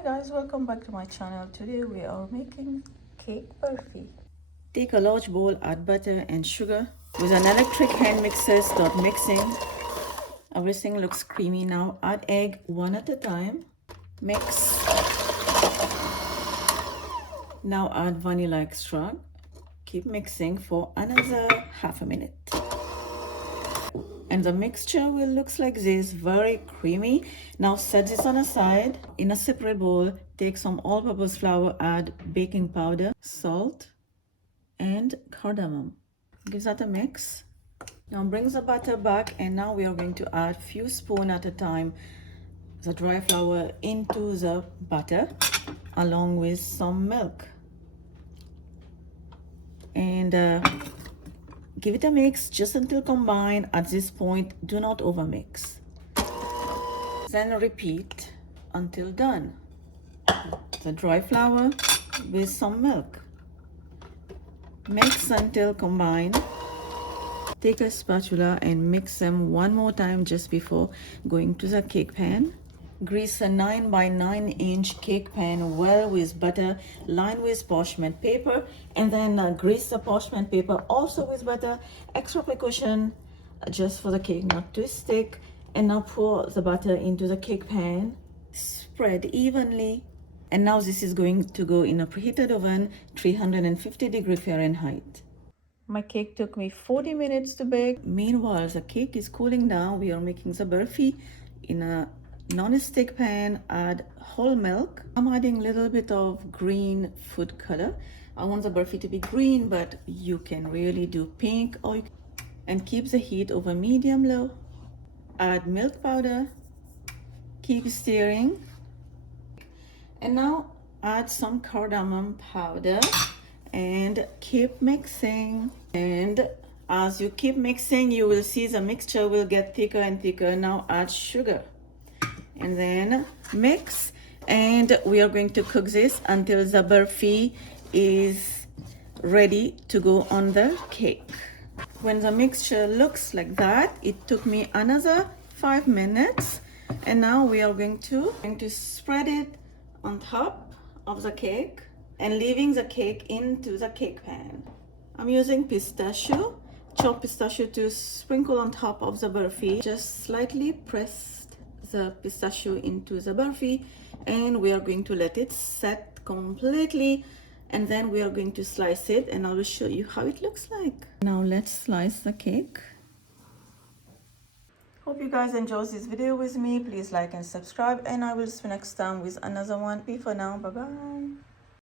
Hi guys, welcome back to my channel. Today we are making cake barfi. Take a large bowl, add butter and sugar. With an electric hand mixer, start mixing. Everything looks creamy now. Add egg one at a time. Mix. Now add vanilla extract. Keep mixing for another half a minute. And the mixture will look like this, very creamy. Now set this on a side. In a separate bowl, take some all-purpose flour, add baking powder, salt, and cardamom. Give that a mix. Now bring the butter back, and now we are going to add few spoons at a time the dry flour into the butter along with some milk. And give it a mix just until combined. At this point, do not overmix. Then repeat until done. The dry flour with some milk. Mix until combined. Take a spatula and mix them one more time just before going to the cake pan. Grease a 9 by 9 inch cake pan well with butter, line with parchment paper, and then grease the parchment paper also with butter. Extra precaution just for the cake not to stick. And now pour the butter into the cake pan. Spread evenly. And now this is going to go in a preheated oven, 350 Fahrenheit. My cake took me 40 minutes to bake. Meanwhile, the cake is cooling down. We are making the barfi in a non-stick pan. Add whole milk. I'm adding a little bit of green food color. I want the barfi to be green, but you can really do pink, and keep the heat over medium low. Add milk powder. Keep stirring. And now add some cardamom powder and keep mixing. And as you keep mixing, you will see the mixture will get thicker and thicker. Now add sugar and then mix, and we are going to cook this until the barfi is ready to go on the cake. When the mixture looks like that, it took me another 5 minutes, and now we are going to spread it on top of the cake and leaving the cake into the cake pan. I'm using chopped pistachio to sprinkle on top of the barfi. Just slightly press the pistachio into the barfi, and we are going to let it set completely, and then we are going to slice it, and I will show you how it looks like. Now let's slice the cake. Hope you guys enjoyed this video with me. Please like and subscribe, and I will see you next time with another one. Bye for now. Bye bye.